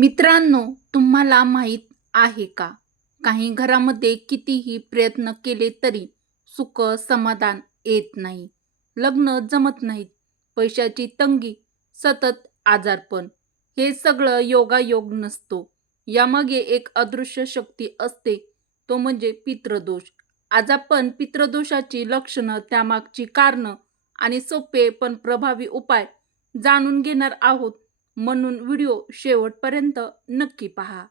मित्रांनो तुम्हाला माहीत आहे का? काही घरामध्ये कितीही प्रयत्न केले तरी सुख समाधान येत नाही. लग्न जमत नाहीत. पैशाची तंगी सतत आजारपण हे सगळं योगायोग नसतो. यामागे एक अदृश्य शक्ती असते. तो म्हणजे पितृदोष. आज आपण पितृदोषाची लक्षणं त्यामागची कारणं आणि सोपे पण प्रभावी उपाय जाणून घेणार आहोत. म्हणून व्हिडिओ शेवटपर्यंत नक्की पहा.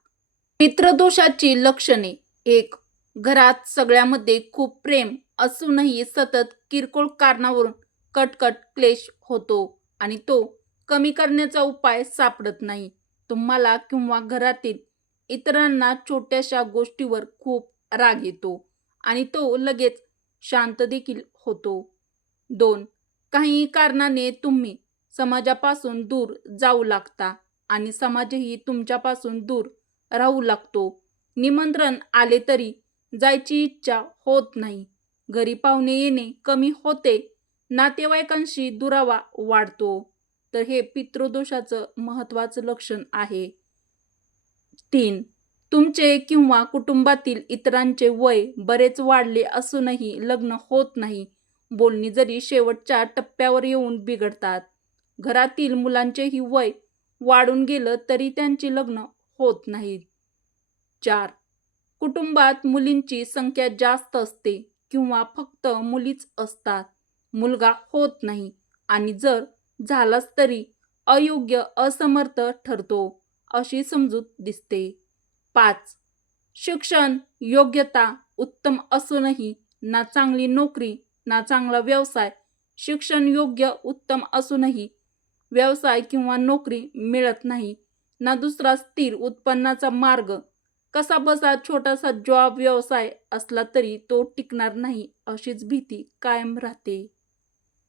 पित्रदोषाची लक्षणे. एक घरात सगळ्यामध्ये खूप प्रेम असूनही सतत किरकोळ कारणावरून कटकट क्लेश होतो आणि तो कमी करण्याचा उपाय सापडत नाही. तुम्हाला किंवा घरातील इतरांना छोट्याशा गोष्टीवर खूप राग येतो आणि तो लगेच शांत देखील होतो. दोन काही कारणाने तुम्ही समाजापासून दूर जाऊ लागता आणि समाजही तुमच्यापासून दूर राहू लागतो. निमंत्रण आले तरी जायची इच्छा होत नाही. घरी पाहुणे येणे कमी होते. नातेवाईकांशी दुरावा वाढतो. तर हे पितृदोषाचं महत्त्वाचं लक्षण आहे. तीन तुमचे किंवा कुटुंबातील इतरांचे वय बरेच वाढले असूनही लग्न होत नाही. बोलणी जरी शेवटच्या टप्प्यावर येऊन बिघडतात. घरातील मुलांचेही वय वाढून गेलं तरी त्यांची लग्न होत नाहीत. चार. कुटुंबात मुलींची संख्या जास्त असते किंवा फक्त मुलीच असतात. मुलगा होत नाही आणि जर झालाच तरी अयोग्य असमर्थ ठरतो अशी समजूत दिसते. पाच. शिक्षण योग्यता उत्तम असूनही ना चांगली नोकरी ना चांगला व्यवसाय शिक्षण योग्य उत्तम असूनही व्यवसाय किंवा नोकरी मिळत नाही. ना दुसरा स्थिर उत्पन्नाचा मार्ग. कसा बसा छोटासा जॉब व्यवसाय असला तरी तो टिकणार नाही अशीच भीती कायम राहते.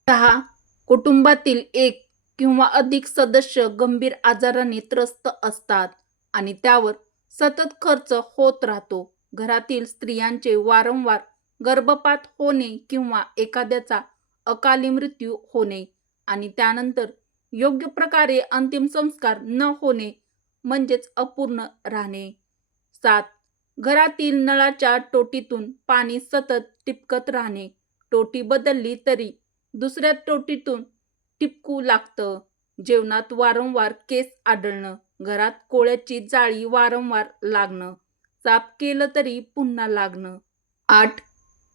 सहा. कुटुंबातील एक किंवा अधिक सदस्य गंभीर आजाराने त्रस्त असतात आणि त्यावर सतत खर्च होत राहतो. घरातील स्त्रियांचे वारंवार गर्भपात होणे किंवा एखाद्याचा अकाली मृत्यू होणे आणि त्यानंतर योग्य प्रकारे अंतिम संस्कार न होणे म्हणजेच अपूर्ण राहणे. सात. घरातील नळाच्या टोटीतून पाणी सतत टिपकत राहणे. टोटी बदलली तरी दुसऱ्या टोटीतून टिपकू लागतं. जेवणात वारंवार केस आढळणं घरात कोळ्याची जाळी वारंवार लागणं साफ केलं तरी पुन्हा लागणं. आठ.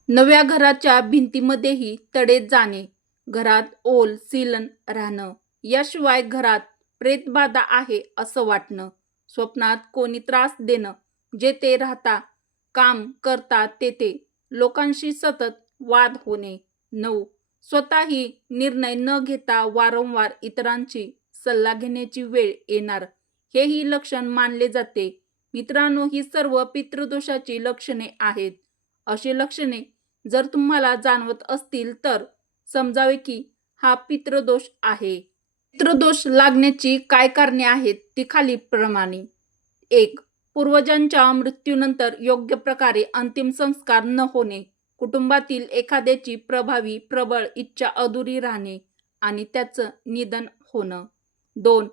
नव्या घराच्या भिंतीमध्येही तडे जाणे घरात ओल सिलन राहणं. याशिवाय घरात प्रेतबाधा आहे असं वाटणं. स्वप्नात कोणी त्रास देणं. जेथे राहता काम करता तेथे. लोकांशी सतत वाद होणे. नऊ. स्वतःही निर्णय न घेता वारंवार इतरांची सल्ला घेण्याची वेळ येणार. हेही लक्षण मानले जाते. मित्रांनो ही सर्व पितृदोषाची लक्षणे आहेत. अशी लक्षणे जर तुम्हाला जाणवत असतील तर समजावे की हा पितृदोष आहे. पितृदोष लागण्याची काय कारणे आहेत ती खाली प्रमाणे. एक पूर्वजांच्या मृत्यूनंतर योग्य प्रकारे अंतिम संस्कार न होणे कुटुंबातील एखाद्याची प्रभावी प्रबळ इच्छा अधुरी राहणे आणि त्याचं निधन होणं. दोन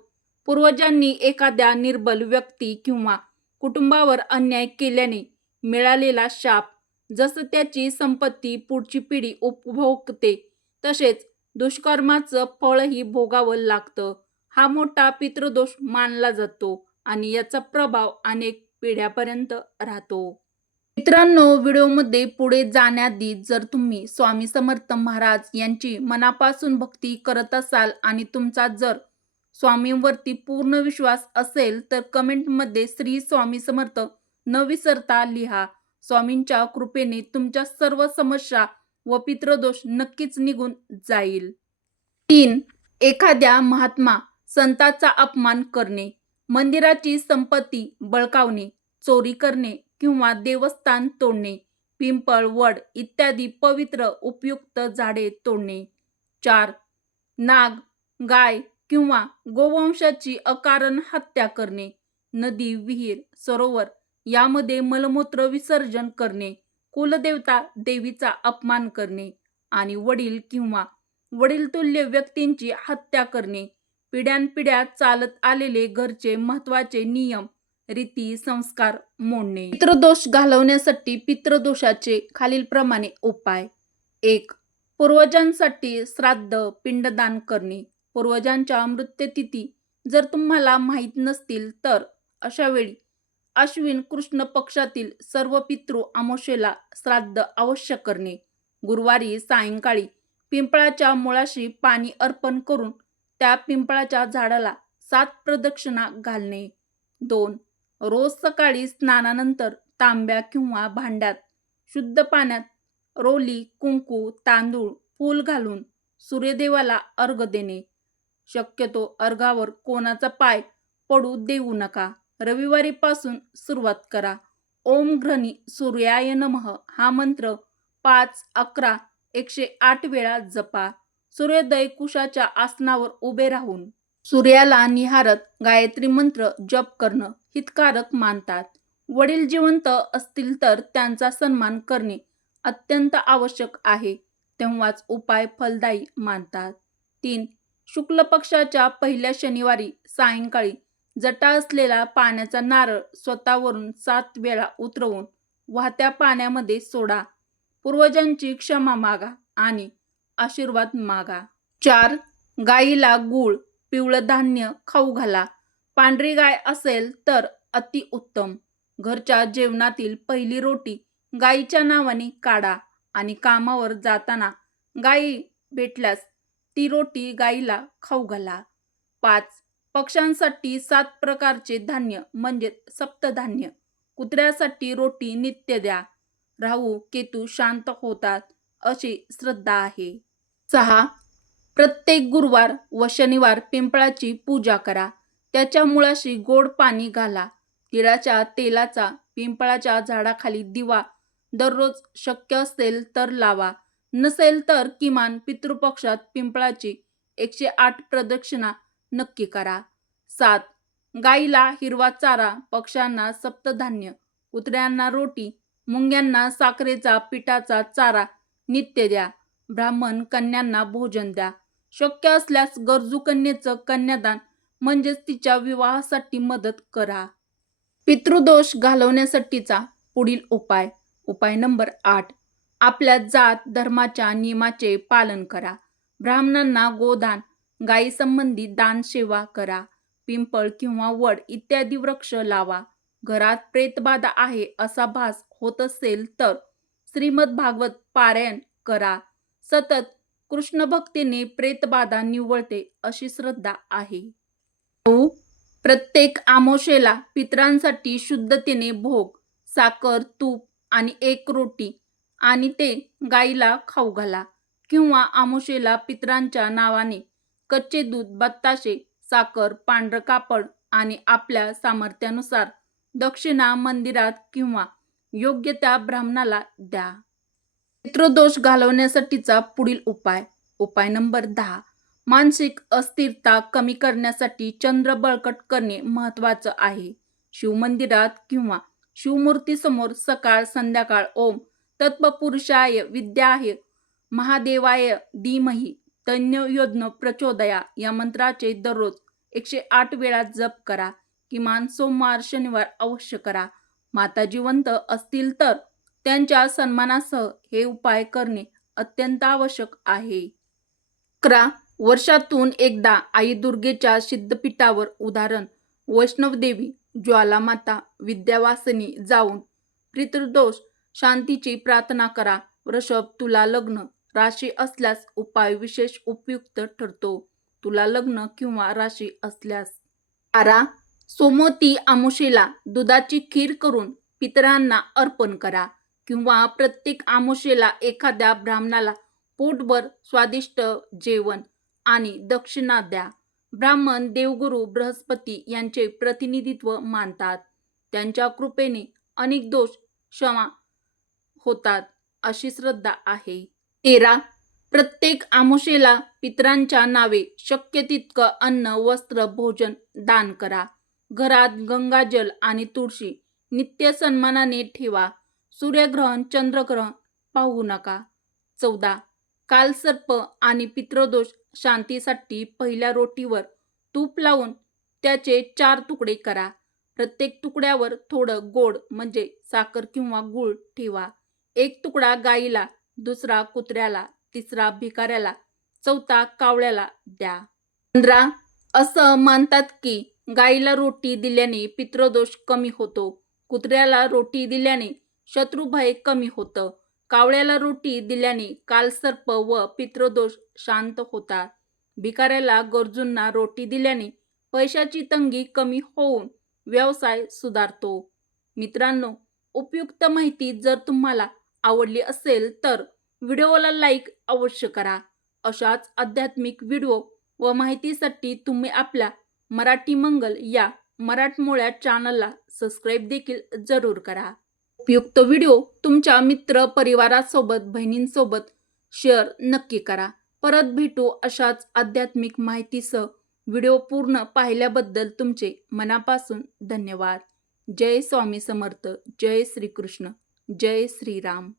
पूर्वजांनी एखाद्या निर्बल व्यक्ती किंवा कुटुंबावर अन्याय केल्याने मिळालेला शाप जसं त्याची संपत्ती पुढची पिढी उपभोगते तसेच दुष्कर्माचं फळही भोगावं लागतं. हा मोठा पितृदोष मानला जातो आणि याचा प्रभाव अनेक पिढ्यापर्यंत राहतो. मित्रांनो व्हिडिओमध्ये पुढे जाण्याआधी जर तुम्ही स्वामी समर्थ महाराज यांची मनापासून भक्ती करत असाल आणि तुमचा जर स्वामींवरती पूर्ण विश्वास असेल तर कमेंटमध्ये श्री स्वामी समर्थ न विसरता लिहा. स्वामींच्या कृपेने तुमच्या सर्व समस्या व पितृदोष नक्कीच निघून जाईल. तीन एखाद्या महात्मा संताचा अपमान करणे मंदिराची संपत्ती बळकावणे चोरी करणे किंवा देवस्थान तोडणे पिंपळ वड इत्यादी पवित्र उपयुक्त झाडे तोडणे. चार नाग गाय किंवा गोवंशाची अकारण हत्या करणे नदी विहीर सरोवर यामध्ये मलमूत्र विसर्जन करणे कुलदेवता देवीचा अपमान करणे आणि वडील किंवा वडीलतुल्य व्यक्तींची हत्या करणे पिढ्यानपिढ्या चालत आलेले घरचे महत्त्वाचे नियम रीती संस्कार मोडणे. पितृदोष घालवण्यासाठी पितृदोषाचे खालीलप्रमाणे उपाय. एक पूर्वजांसाठी श्राद्ध पिंडदान करणे. पूर्वजांच्या मृत्यतिथी जर तुम्हाला माहीत नसतील तर अशावेळी अश्विन कृष्ण पक्षातील सर्व पितृ अमावस्येला श्राद्ध अवश्य करणे. गुरुवारी सायंकाळी पिंपळाच्या मुळाशी पाणी अर्पण करून त्या पिंपळाच्या झाडाला सात प्रदक्षिणा घालणे. दोन रोज सकाळी स्नानानंतर तांब्या किंवा भांड्यात शुद्ध पाण्यात रोली कुंकू तांदूळ फूल घालून सूर्यदेवाला अर्घ देणे. शक्यतो अर्घावर कोणाचा पाय पडू देऊ नका. रविवारीपासून सुरुवात करा. ओम घ्रनी सूर्याय नमः. हा मंत्र पाच अकरा एकशे आठ वेळा जपा. सूर्योदय कुशाच्या आसनावर उभे राहून. सूर्याला निहारत गायत्री मंत्र जप करणं हितकारक मानतात. वडील जिवंत असतील तर त्यांचा सन्मान करणे अत्यंत आवश्यक आहे. तेव्हाच उपाय फलदायी मानतात. तीन शुक्ल पक्षाच्या पहिल्या शनिवारी सायंकाळी जटा असलेला पाण्याचा नारळ स्वतःवरून सात वेळा उतरवून वाहत्या पाण्यामध्ये सोडा. पूर्वजांची क्षमा मागा आणि आशीर्वाद मागा. चार गाईला गूळ पिवळं धान्य खाऊ घाला. पांढरी गाय असेल तर अतिउत्तम घरच्या जेवणातील पहिली रोटी गाईच्या नावाने काढा आणि कामावर जाताना गाई भेटल्यास ती रोटी गाईला खाऊ घाला. पाच पक्ष्यांसाठी सात प्रकारचे धान्य म्हणजे सप्तधान्य. कुत्र्यासाठी रोटी नित्य द्या. राहू केतू शांत होतात अशी श्रद्धा आहे. सहा प्रत्येक गुरुवार व शनिवार पिंपळाची पूजा करा. त्याच्या मुळाशी गोड पाणी घाला. तिळाच्या तेलाचा पिंपळाच्या झाडाखाली दिवा. दररोज शक्य असेल तर लावा. नसेल तर किमान पितृपक्षात पिंपळाची एकशे आठ प्रदक्षिणा नक्की करा. सात गाईला हिरवा चारा पक्ष्यांना सप्तधान्य कुत्र्यांना रोटी मुंग्यांना साखरेचा पिठाचा चारा नित्य द्या. ब्राह्मण कन्यांना भोजन द्या. शक्य असल्यास गरजू कन्येचं कन्यादान म्हणजेच तिच्या विवाहासाठी मदत करा. पितृदोष घालवण्यासाठीचा पुढील उपाय. उपाय नंबर आठ आपल्या जात धर्माच्या नियमाचे पालन करा. ब्राह्मणांना गोदान गायी संबंधी दान सेवा करा. पिंपळ किंवा वड इत्यादी वृक्ष लावा. घरात प्रेतबाधा आहे असा भास होत असेल तर श्रीमद भागवत पारायण करा. सतत कृष्ण भक्तीने प्रेतबाधा निवळते अशी श्रद्धा आहे. प्रत्येक आमोशेला पितरांसाठी शुद्धतेने भोग साखर तूप आणि एक रोटी आणि ते गाईला खाऊ घाला किंवा आमोशेला पितरांच्या नावाने कच्चे दूध बत्ताशे साखर पांढरं कापड आणि आपल्या सामर्थ्यानुसार दक्षिणा मंदिरात किंवा योग्य त्या ब्राह्मणाला द्या. पित्रदोष घालवण्यासाठीचा पुढील उपाय उपाय नंबर दहा. मानसिक अस्थिरता कमी करण्यासाठी चंद्र बळकट करणे महत्त्वाचं आहे. शिवमंदिरात किंवा शिवमूर्तीसमोर सकाळ संध्याकाळ ओम तत्पपुरुषाय विद्याय महादेवाय धीमही तन्य योज्ञ प्रचोदया या मंत्राचे दररोज एकशे आठ वेळा जप करा. किमान सोमवार शनिवार अवश्य करा. माता जिवंत असतील तर त्यांच्या सन्मानासह हे उपाय करणे अत्यंत आवश्यक आहे. अकरा वर्षातून एकदा आई दुर्गेच्या सिद्धपीठावर उदाहरण. वैष्णवदेवी ज्वालामाता विद्यावासिनी जाऊन पितृदोष शांतीची प्रार्थना करा. वृषभ तुला लग्न राशी असल्यास उपाय विशेष उपयुक्त ठरतो. तुला लग्न किंवा राशी असल्यास. बारा. सोमवती आमुशेला दुधाची खीर करून पितरांना अर्पण करा किंवा प्रत्येक आमुशीला एखाद्या ब्राह्मणाला पोटभर स्वादिष्ट जेवण आणि दक्षिणा द्या. ब्राह्मण देवगुरु बृहस्पती यांचे प्रतिनिधित्व मानतात. त्यांच्या कृपेने अनेक दोष क्षमा होतात अशी श्रद्धा आहे. तेरा. प्रत्येक आमुषेला पितरांच्या नावे शक्य तितकं अन्न वस्त्र भोजन दान करा. घरात गंगाजल आणि तुळशी नित्य सन्मानाने ठेवा. सूर्यग्रहण चंद्रग्रहण पाहू नका. चौदा. कालसर्प आणि पितृदोष शांतीसाठी पहिल्या रोटीवर तूप लावून त्याचे चार तुकडे करा. प्रत्येक तुकड्यावर थोडं गोड म्हणजे साखर किंवा गूळ ठेवा. एक तुकडा गाईला दुसरा कुत्र्याला तिसरा भिकाऱ्याला चौथा कावळ्याला द्या. पंधरा असं मानतात की गाईला रोटी दिल्याने पितृदोष कमी होतो. कुत्र्याला रोटी दिल्याने शत्रुभय कमी होतं. कावळ्याला रोटी दिल्याने कालसर्प व पितृदोष शांत होतात. भिकाऱ्याला गरजूंना रोटी दिल्याने पैशाची तंगी कमी होऊन व्यवसाय सुधारतो. मित्रांनो उपयुक्त माहिती जर तुम्हाला आवडली असेल तर व्हिडिओला लाईक अवश्य करा. अशाच आध्यात्मिक व्हिडिओ व माहितीसाठी तुम्ही आपल्या मराठी मंगल या मराठमोळ्या चॅनलला सबस्क्राईब देखील जरूर करा. उपयुक्त व्हिडिओ तुमच्या मित्र परिवारासोबत बहिणींसोबत शेअर नक्की करा. परत भेटू अशाच आध्यात्मिक माहितीसह व्हिडिओ पूर्ण पाहिल्याबद्दल तुमचे मनापासून धन्यवाद. जय स्वामी समर्थ. जय श्रीकृष्ण. जय श्रीराम.